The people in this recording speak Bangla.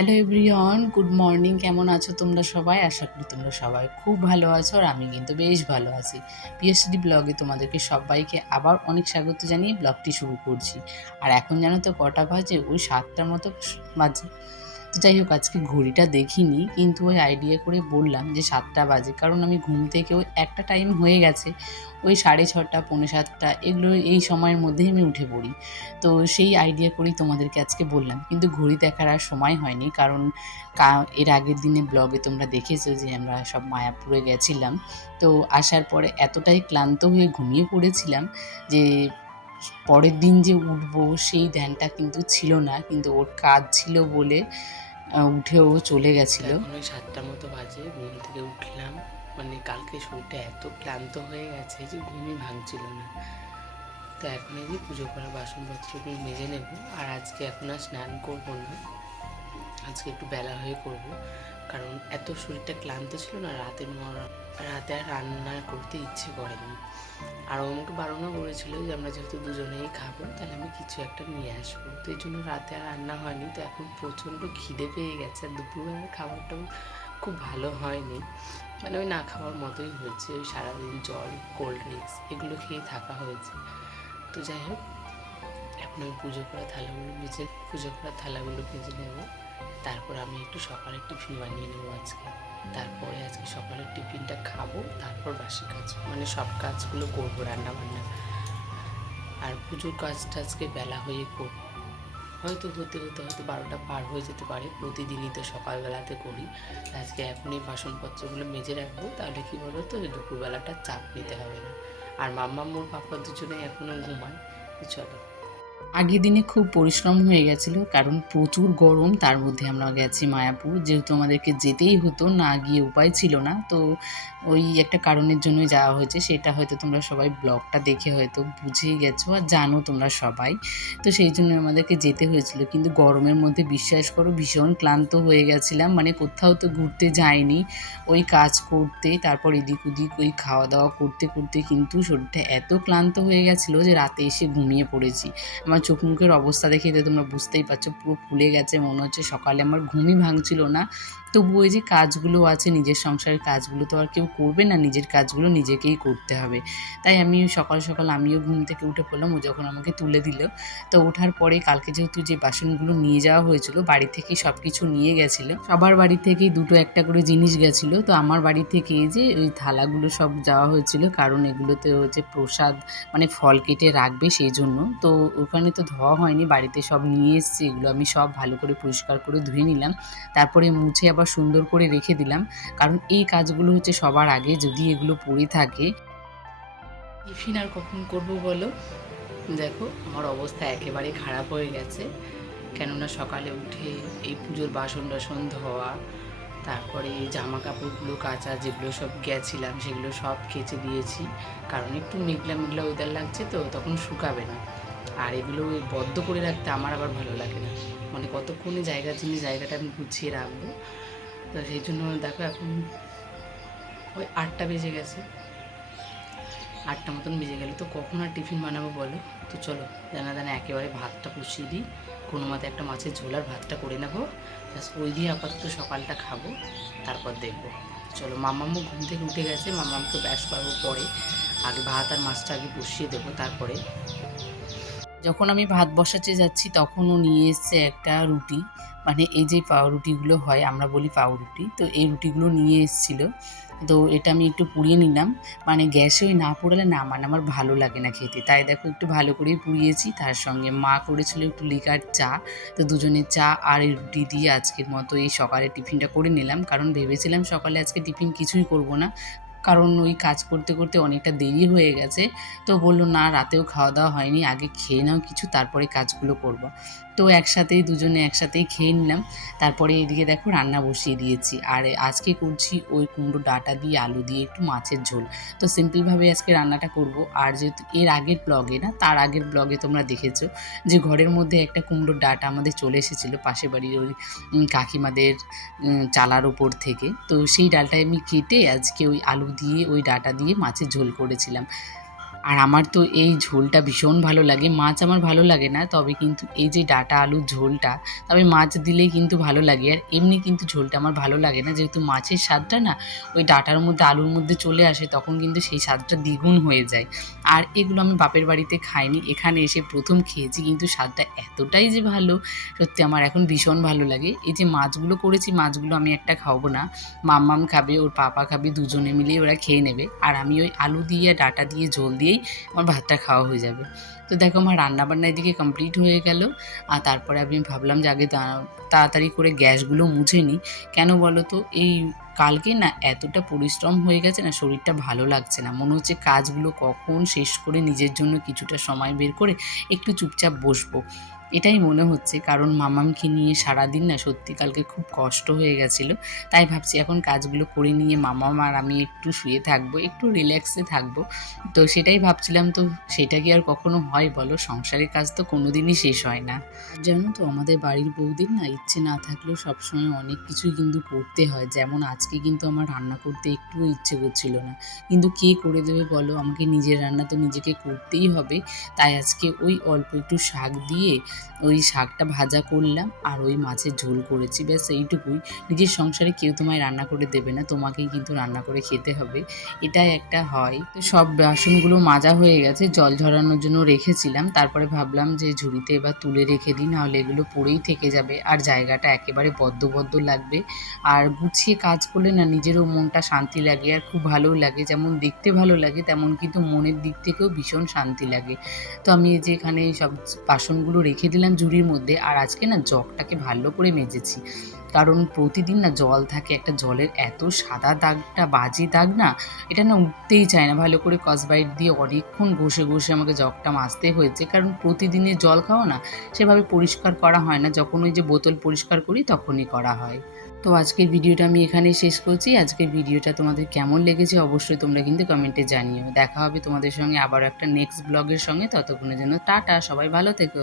Hello everyone, good morning. কেমন আছো তোমরা সবাই? আশা করি তোমরা সবাই খুব ভালো আছো আর আমি কিন্তু বেশ ভালো আছি। পিএসডি ব্লগে তোমাদেরকে সবাইকে আবার অনেক স্বাগত জানিয়ে ব্লগটি শুরু করছি। আর এখন জানো তো কটা বাজে? ওই সাতটার মতো বাজে। তো যাই হোক, আজকে ঘড়িটা দেখিনি, কিন্তু ওই আইডিয়া করে বললাম যে সাতটা বাজে, কারণ আমি ঘুম থেকে ওই একটা টাইম হয়ে গেছে, ওই সাড়ে ছটা, পৌনে সাতটা, এগুলো এই সময়ের মধ্যেই আমি উঠে পড়ি। তো সেই আইডিয়া করেই তোমাদেরকে আজকে বললাম, কিন্তু ঘড়ি দেখার আর সময় হয়নি, কারণ এর আগের দিনে ব্লগে তোমরা দেখেছ যে আমরা সব মায়াপুরে গেছিলাম। তো আসার পরে এতটাই ক্লান্ত হয়ে ঘুমিয়ে পড়েছিলাম যে পরের দিন যে উঠবো, সেই ধ্যানটা কিন্তু ছিল না, কিন্তু ওর কাজ ছিল বলে উঠেও চলে গেছিল। ওই সাতটার মতো বাজে, ঘুম থেকে উঠলাম। মানে কালকে শরীরটা এত ক্লান্ত হয়ে গেছে যে ঘুমই ভাঙছিল না। তো এখন এই যে পুজো করা বাসনপত্রগুলো মেজে নেব, আর আজকে এখন আর স্নান করব না। আজকে একটু বেলা হয়ে করব। কারণ এত শরীরটা ক্লান্ত ছিল না, রাতে রাতে আর রান্না করতে ইচ্ছে করেনি। আর আমাকে বারণও করেছিল যে আমরা যেহেতু দুজনেই খাব, তাহলে আমি কিছু একটা নিয়ে আসব। তো এই জন্য রাতে আর রান্না হয়নি, তো এখন প্রচণ্ড খিদে পেয়ে গেছে। আর দুপুরবেলার খাবারটাও খুব ভালো হয়নি। মানে ওই না খাওয়ার মতোই হয়েছে, ওই সারাদিন জল, কোল্ড ড্রিঙ্কস, এগুলো খেয়ে থাকা হয়েছে। তো যাই হোক আমি পুজো করা থালাগুলো ভেজে পুজো করা থালাগুলো ভেজে নেব। তারপর আমি একটু সকালে টিফিন বানিয়ে নেব আজকে। তারপরে আজকে সকালের টিফিনটা খাব, তারপর বাসি কাজ মানে সব কাজগুলো করব রান্না বান্না আর পুজোর কাজটা আজকে বেলা হয়ে করব হয়তো হতে হতে হয়তো বারোটা পার হয়ে যেতে পারে, প্রতিদিনই তো সকালবেলাতে করি। আজকে এখনই বাসনপত্রগুলো মেজে রাখব, তাহলে কি বলো তো দুপুরবেলাটা চাপ নিতে হবে না। আর মাম্মা মোর পাপা দুজনে এখনও ঘুমায় চলো। আগের দিনে খুব পরিশ্রম হয়ে গেছিল, কারণ প্রচুর গরম, তার মধ্যে আমরা গেছি মায়াপুর। যেহেতু আমাদেরকে যেতেই হতো, না গিয়ে উপায় ছিল না, তো ওই একটা কারণের জন্যই যাওয়া হয়েছে। সেটা হয়তো তোমরা সবাই ব্লগটা দেখে হয়তো বুঝেই গেছো আর জানো তোমরা সবাই। তো সেই জন্য আমাদেরকে যেতে হয়েছিল, কিন্তু গরমের মধ্যে বিশ্বাস করো, ভীষণ ক্লান্ত হয়ে গেছিলাম। মানে কোথাও তো ঘুরতে যাইনি, ওই কাজ করতে, তারপর এদিক ওদিক ওই খাওয়া দাওয়া করতে করতে কিন্তু শরীরটা এত ক্লান্ত হয়ে গেছিল যে রাতে এসে ঘুমিয়ে পড়েছি। আমার চোখ মুখের অবস্থা দেখে তো তোমরা বুঝতেই পারছ। পুরো ফুলে গেছে, মনে হচ্ছে সকালে আমার ঘুমই ভাঙছিল না। তবু ওই যে কাজগুলো আছে, নিজের সংসারের কাজগুলো তো আর কেউ করবে না, নিজের কাজগুলো নিজেকেই করতে হবে। তাই আমি সকাল সকাল আমিও ঘুম থেকে উঠে পড়লাম, ও যখন আমাকে তুলে দিল। তো ওঠার পরে কালকে যেহেতু যে বাসনগুলো নিয়ে যাওয়া হয়েছিল, বাড়ি থেকেই সব কিছু নিয়ে গেছিল। সবার বাড়ি থেকেই দুটো একটা করে জিনিস গেছিল। তো আমার বাড়ি থেকে যে ওই থালাগুলো সব যাওয়া হয়েছিল, কারণ এগুলোতে হচ্ছে প্রসাদ মানে ফল কেটে রাখবে সেই জন্য। তো ওখানে তো ধোয়া হয়নি, বাড়িতে সব নিয়ে এসেছি, এগুলো আমি সব ভালো করে পরিষ্কার করে ধুয়ে নিলাম। তারপরে মুছে আবার সুন্দর করে রেখে দিলাম। কারণ এই কাজগুলো হচ্ছে সবার আগে যদি এগুলো পড়ে থাকে। টিফিন আর কখন করব বলো? দেখো, আমার অবস্থা একেবারে খারাপ হয়ে গেছে। কেননা সকালে উঠে এই পুজোর বাসন টাসন ধোয়া, তারপরে জামা কাপড়গুলো কাচা, যেগুলো সব গেছিলাম, সেগুলো সব কেচে দিয়েছি। কারণ একটু মেঘলা মেঘলা ওয়েদার লাগছে তো, তখন শুকাবে না। আর এগুলো বদ্ধ করে রাখতে আমার আবার ভালো লাগে না। মানে কতক্ষণে জায়গা চিনি জায়গাটা আমি গুছিয়ে রাখব। তো সেই জন্য দেখো এখন ওই আটটা বেজে গেছে। আটটা মতন বেজে গেলে। তো কখন আর টিফিন বানাবো বলো? তো চলো, দানা দানা একেবারে ভাতটা পুষিয়ে দিই। কোনো মতে একটা মাছের ঝোল আর ভাতটা করে নেব। জাস্ট ওই দিয়ে আপাতত সকালটা খাব, তারপর দেখব। চলো, মামামু ঘুম থেকে উঠে গেছে। মামামকে ব্যাস পারব পরে। আগে ভাত আর মাছটা আগে বসিয়ে দেবো তারপরে। যখন আমি ভাত বসাতে যাচ্ছি, তখন ও নিয়ে এসছে একটা রুটি। মানে এই যে পাউরুটিগুলো হয়, আমরা বলি পাউরুটি, তো এই রুটিগুলো নিয়ে এসেছিল। তো এটা আমি একটু পুড়িয়ে নিলাম। মানে গ্যাসে ওই না পোড়ালে না মানে আমার ভালো লাগে না খেতে। তাই দেখো একটু ভালো করেই পুড়িয়েছি। তার সঙ্গে মা করেছিল একটু লিকার চা। তো দুজনের চা আর রুটি দিয়ে আজকের মতো এই সকালে টিফিনটা করে নিলাম। কারণ ভেবেছিলাম সকালে আজকে টিফিন কিছুই করব না। কারণ ওই কাজ করতে করতে অনেকটা দেরি হয়ে গেছে। তো বলল, না, রাতেও খাওয়া দাওয়া হয়নি, আগে খেয়ে নাও কিছু, তারপরে কাজগুলো করব। তো একসাথেই, দুজনে একসাথেই খেয়ে নিলাম। তারপরে এদিকে দেখো, রান্না বসিয়ে দিয়েছি। আর আজকে করছি ওই কুমড়ো ডাটা দিয়ে আলু দিয়ে একটু মাছের ঝোল। তো সিম্পলভাবে আজকে রান্নাটা করব। আর যেহেতু এর আগের ব্লগে না, তার আগের ব্লগে তোমরা দেখেছ যে ঘরের মধ্যে একটা কুমড়োর ডাটা আমাদের চলে এসেছিল পাশের বাড়ির ওই কাকিমাদের চালার ওপর থেকে। তো সেই ডালটা আমি কেটে আজকে ওই আলু দিয়ে ওই ডাটা দিয়ে মাছের ঝোল করেছিলাম। আর আমার তো এই ঝোলটা ভীষণ ভালো লাগে। মাছ আমার ভালো লাগে না, তবে কিন্তু এই যে ডাটা আলুর ঝোলটা, তবে মাছ দিলেই কিন্তু ভালো লাগে। আর এমনি কিন্তু ঝোলটা আমার ভালো লাগে না। যেহেতু মাছের স্বাদটা না, ওই ডাটার মধ্যে, আলুর মধ্যে চলে আসে, তখন কিন্তু সেই স্বাদটা দ্বিগুণ হয়ে যায়। আর এগুলো আমি বাপের বাড়িতে খাইনি, এখানে এসে প্রথম খেয়েছি, কিন্তু স্বাদটা এতটাই যে ভালো, সত্যি আমার এখন ভীষণ ভালো লাগে। এই যে মাছগুলো করেছি, মাছগুলো আমি একটা খাব না। মাম্মাম খাবে, ওর পাপা খাবে, দুজনে মিলিয়ে ওরা খেয়ে নেবে। আর আমি ওই আলু দিয়ে, ডাটা দিয়ে, ঝোল দিয়েই আমার ভাতটা খাওয়া হয়ে যাবে। তো দেখো আমার রান্নাবান্না এদিকে কমপ্লিট হয়ে গেল। আর তারপরে আমি ভাবলাম যে আগে তাড়াতাড়ি করে গ্যাসগুলো মুছে নিই। কেন বলো তো? এই কালকে না এতটা পরিশ্রম হয়ে গেছে না, শরীরটা ভালো লাগছে না। মনে হচ্ছে কাজগুলো কখন শেষ করে নিজের জন্য কিছুটা সময় বের করে একটু চুপচাপ বসবো। এটাই মনে হচ্ছে। কারণ মামামকে নিয়ে সারাদিন না সত্যি কালকে খুব কষ্ট হয়ে গেছিল। তাই ভাবছি এখন কাজগুলো করে নিয়ে মামাম আর আমি একটু শুয়ে থাকব, একটু রিল্যাক্সে থাকব। তো সেটাই ভাবছিলাম তো সেটা কি আর কখনো হয় বলো? সংসারের কাজ তো কোনো দিনই শেষ হয় না। জানো তো আমাদের বাড়ির বৌদির না ইচ্ছে না থাকলেও সবসময় অনেক কিছুই কিন্তু করতে হয়। যেমন আজকে কিন্তু আমার রান্না করতে একটুও ইচ্ছে করছিল না। কিন্তু কে করে দেবে বলো? আমাকে নিজের রান্না তো নিজেকে করতেই হবে। তাই আজকে ওই অল্প একটু শাক দিয়ে ওই শাকটা ভাজা করলাম আর ওই মাছের ঝোল করেছি। ব্যাস এইটুকুই। নিজের সংসারে কেউ তোমায় রান্না করে দেবে না, তোমাকেই কিন্তু রান্না করে খেতে হবে। এটাই একটা হয়। তো সব বাসনগুলো মাজা হয়ে গেছে, জল ঝরানোর জন্য রেখেছিলাম। তারপরে ভাবলাম যে ঝুড়িতে এবার তুলে রেখে দিই, নাহলে এগুলো পড়েই থেকে যাবে। আর জায়গাটা একেবারে বদ্ধ বদ্ধ লাগবে। আর গুছিয়ে কাজ করলে না নিজেরও মনটা শান্তি লাগে আর খুব ভালোও লাগে। যেমন দেখতে ভালো লাগে, তেমন কিন্তু মনের দিক থেকেও ভীষণ শান্তি লাগে। তো আমি যে এখানে সব বাসনগুলো রেখে দিলাম ঝুড়ির মধ্যে। আর আজকে না জগটাকে ভালো করে মেজেছি। কারণ প্রতিদিন না জল থাকে, একটা জলের এত সাদা দাগটা, বাজে দাগ না, এটা না উঠতেই চায় না। ভালো করে কসবাইট দিয়ে অনেকক্ষণ ঘষে ঘষে আমাকে জগটা মাজতে হয়েছে। কারণ প্রতিদিনের জল খাওয়া না, সেভাবে পরিষ্কার করা হয় না। যখন ওই যে বোতল পরিষ্কার করি, তখনই করা হয়। তো আজকের ভিডিওটা আমি এখানেই শেষ করছি। আজকের ভিডিওটা তোমাদের কেমন লেগেছে অবশ্যই তোমরা কিন্তু কমেন্টে জানিও। দেখা হবে তোমাদের সঙ্গে আবার একটা নেক্সট ব্লগের সঙ্গে। ততক্ষণের জন্য টাটা, সবাই ভালো থেকো।